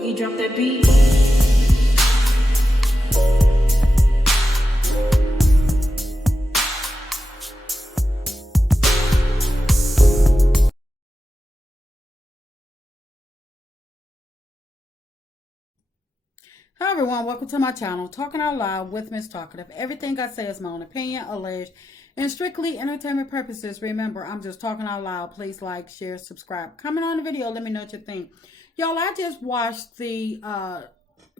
Boogie, drop that beat. Hi everyone, welcome to my channel, Talking Out Loud with Miss Talkative. Everything I say is my own opinion, alleged, and strictly entertainment purposes. Remember, I'm just talking out loud. Please like, share, subscribe. Comment on the video, let me know what you think. Y'all, I just watched the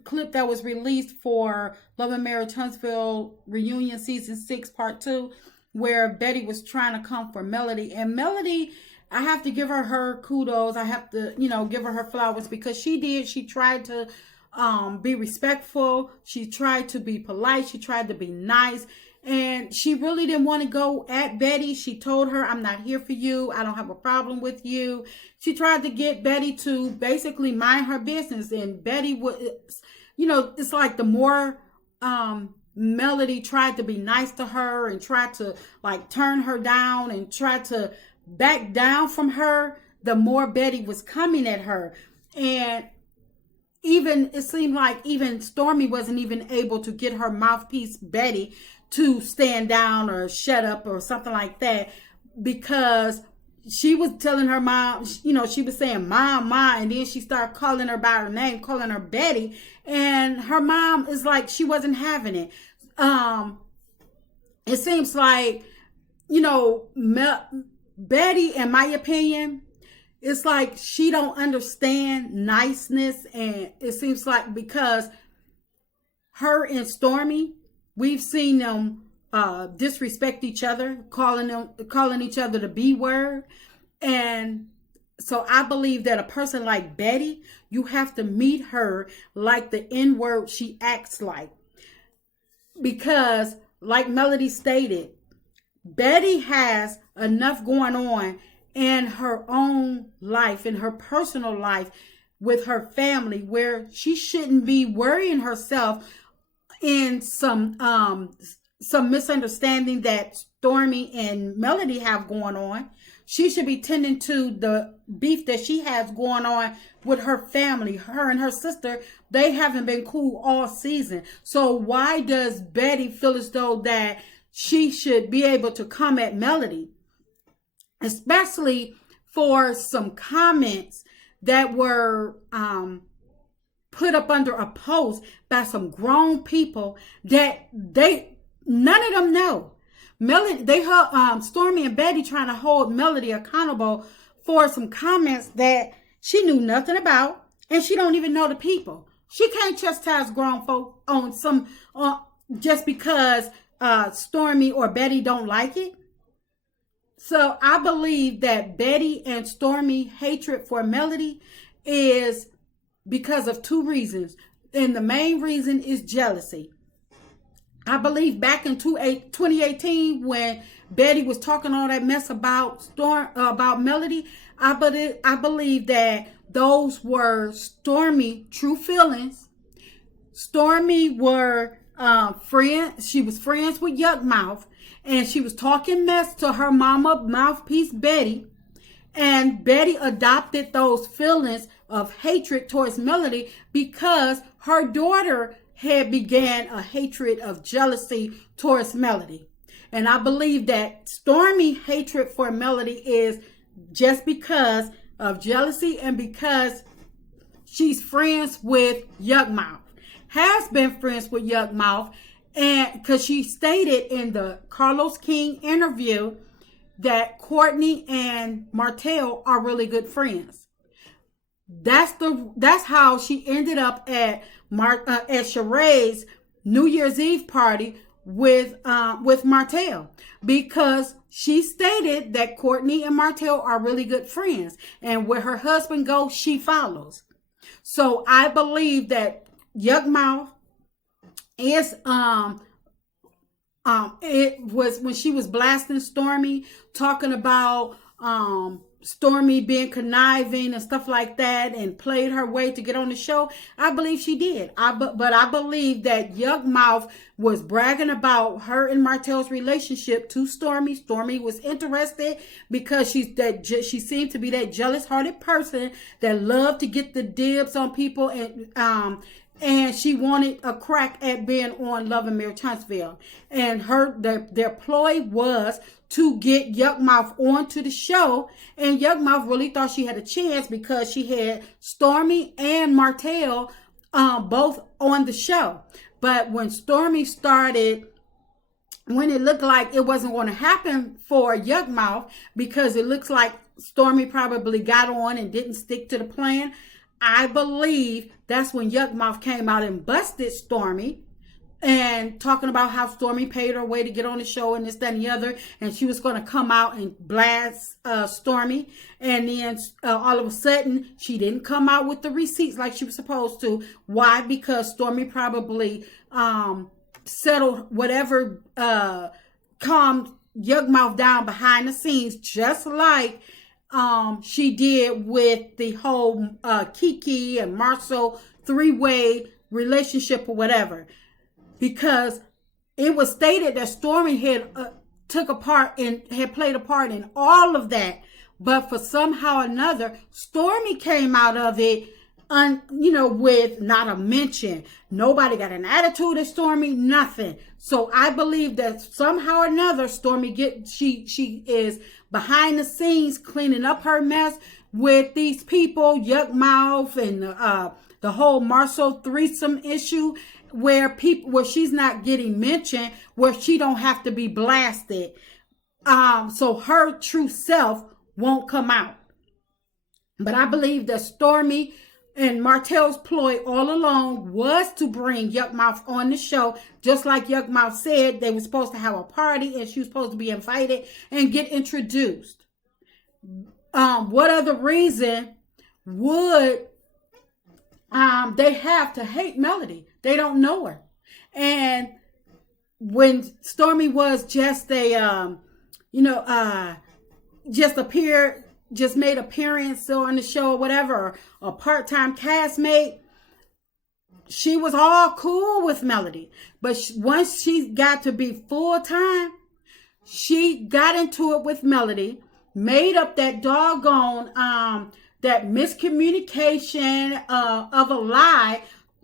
clip that was released for Love and Marriage Huntsville Reunion Season 6 Part 2, where Betty was trying to come for Melody. And Melody, I have to give her kudos. I have to, give her flowers because she tried to be respectful. She tried to be polite. She tried to be nice. And she really didn't want to go at Betty. She told her, I'm not here for you. I don't have a problem with you. She tried to get Betty to basically mind her business. And Betty was, it's like the more Melody tried to be nice to her and tried to like turn her down and tried to back down from her, the more Betty was coming at her. And it seemed like even Stormy wasn't even able to get her mouthpiece Betty to stand down or shut up or something like that, because she was telling her mom, she was saying mom, and then she started calling her by her name, calling her Betty, and her mom is like, she wasn't having it. It seems like, Betty, in my opinion, it's like she don't understand niceness, and it seems like because her and Stormy, we've seen them disrespect each other, calling each other the B word. And so I believe that a person like Betty, you have to meet her like the N word she acts like. Because like Melody stated, Betty has enough going on in her own life, in her personal life with her family, where she shouldn't be worrying herself in some misunderstanding that Stormy and Melody have going on. She should be tending to the beef that she has going on with her family. Her and her sister, they haven't been cool all season. So why does Betty feel as though that she should be able to come at Melody? Especially for some comments that were put up under a post by some grown people that none of them know. Melody, Stormy and Betty trying to hold Melody accountable for some comments that she knew nothing about, and she don't even know the people. She can't chastise grown folk on some just because Stormy or Betty don't like it. So I believe that Betty and Stormy hatred for Melody is because of two reasons. And the main reason is jealousy. I believe back in 2018 when Betty was talking all that mess about Melody, I believe that those were Stormy true feelings. Stormy were friends. She was friends with Yuck Mouth. And she was talking mess to her mama mouthpiece Betty. And Betty adopted those feelings of hatred towards Melody because her daughter had began a hatred of jealousy towards Melody. And I believe that Stormy hatred for Melody is just because of jealousy and because she's friends with Yuck Mouth. Has been friends with Yuck Mouth. And because she stated in the Carlos King interview that Courtney and Martell are really good friends. That's how she ended up at Sheree's New Year's Eve party with Martell, because she stated that Courtney and Martell are really good friends, and where her husband goes, she follows. So I believe that Yuck Mouth is it was when she was blasting Stormy, talking about Stormy being conniving and stuff like that and played her way to get on the show? I believe she did. But I believe that Yuck Mouth was bragging about her and Martell's relationship to Stormy. Stormy was interested because she seemed to be that jealous-hearted person that loved to get the dibs on people, and she wanted a crack at being on Love and Marriage Huntsville. And their ploy was to get Yuck Mouth onto the show. And Yuck Mouth really thought she had a chance because she had Stormy and Martell both on the show. But when Stormy started, when it looked like it wasn't going to happen for Yuck Mouth, because it looks like Stormy probably got on and didn't stick to the plan, I believe that's when Yuck Mouth came out and busted Stormy, and talking about how Stormy paid her way to get on the show and this, that, and the other, and she was going to come out and blast Stormy. And then all of a sudden, she didn't come out with the receipts like she was supposed to. Why? Because Stormy probably settled whatever, calmed Yuck Mouth down behind the scenes, just like she did with the whole Kiki and Marcel three-way relationship or whatever. Because it was stated that Stormy had played a part in all of that, but for somehow or another, Stormy came out of it, with not a mention. Nobody got an attitude at Stormy, nothing. So I believe that somehow or another, Stormy she is behind the scenes cleaning up her mess with these people, Yuck Mouth and the whole Marcel threesome issue, where she's not getting mentioned, where she don't have to be blasted. So her true self won't come out. But I believe that Stormy and Martell's ploy all along was to bring Yuck Mouth on the show. Just like Yuck Mouth said, they were supposed to have a party and she was supposed to be invited and get introduced. What other reason would they have to hate Melody? They don't know her. And when Stormy was just just made appearance on the show or whatever, or a part-time castmate, she was all cool with Melody. But once she got to be full-time, she got into it with Melody, made up that doggone, that miscommunication of a lie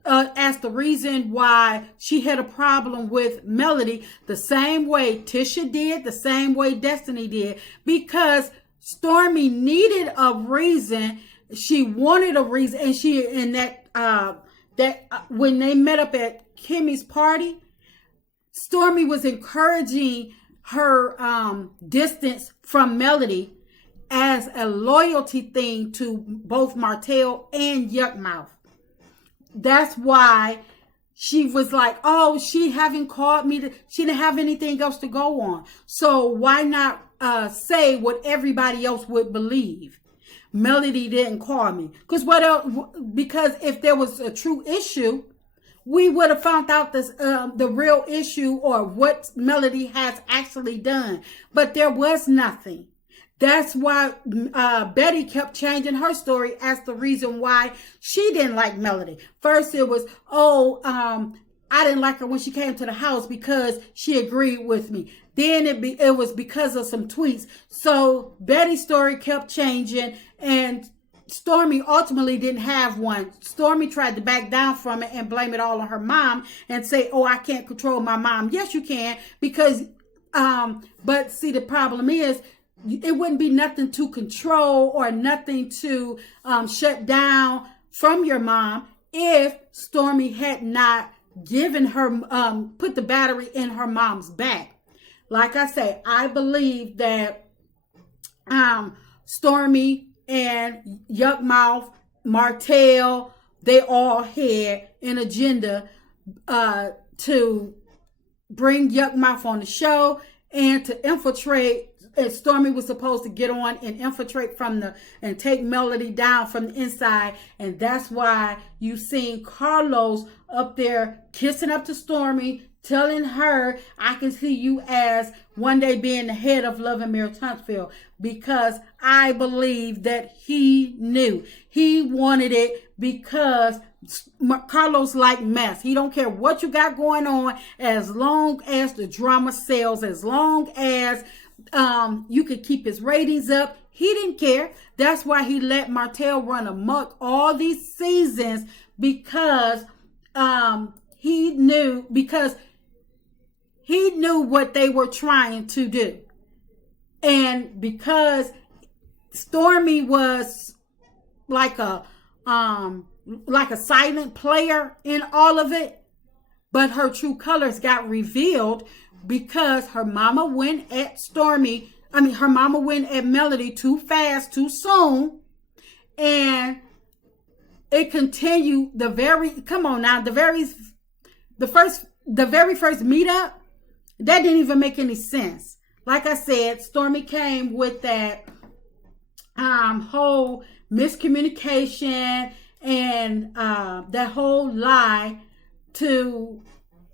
as the reason why she had a problem with Melody, the same way Tisha did, the same way Destiny did, because Stormy needed a reason. She wanted a reason, and when they met up at Kimmy's party, Stormy was encouraging her distance from Melody as a loyalty thing to both Martell and Yuck Mouth. That's why she was like, oh, she haven't called me. She didn't have anything else to go on. So why not say what everybody else would believe? Melody didn't call me. Because what else? Because if there was a true issue, we would have found out the real issue or what Melody has actually done. But there was nothing. That's why Betty kept changing her story as the reason why she didn't like Melody. First it was, I didn't like her when she came to the house because she agreed with me. Then it was because of some tweets. So Betty's story kept changing, and Stormy ultimately didn't have one. Stormy tried to back down from it and blame it all on her mom and say, oh, I can't control my mom. Yes, you can, because, but see, the problem is, it wouldn't be nothing to control or nothing to shut down from your mom if Stormy had not given her, put the battery in her mom's back. Like I say, I believe that Stormy and Yuck Mouth, Martell, they all had an agenda to bring Yuck Mouth on the show and to infiltrate. And Stormy was supposed to get on and infiltrate and take Melody down from the inside. And that's why you seen Carlos up there kissing up to Stormy, telling her, I can see you as one day being the head of Love and Marriage Huntsville, because I believe that he knew. He wanted it because Carlos like mess. He don't care what you got going on, as long as the drama sells, as long as you could keep his ratings up. He didn't care. That's why he let Martell run amok all these seasons, because he knew what they were trying to do. And because Stormy was like a silent player in all of it, but her true colors got revealed because her mama went at Melody too fast, too soon. And it continued the very first meetup, that didn't even make any sense. Like I said, Stormy came with that whole miscommunication and that whole lie to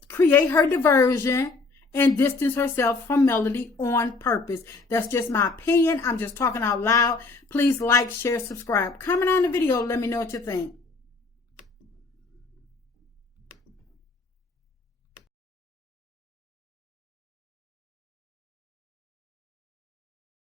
create her diversion and distance herself from Melody on purpose. That's just my opinion. I'm just talking out loud. Please like, share, subscribe. Comment on the video. Let me know what you think.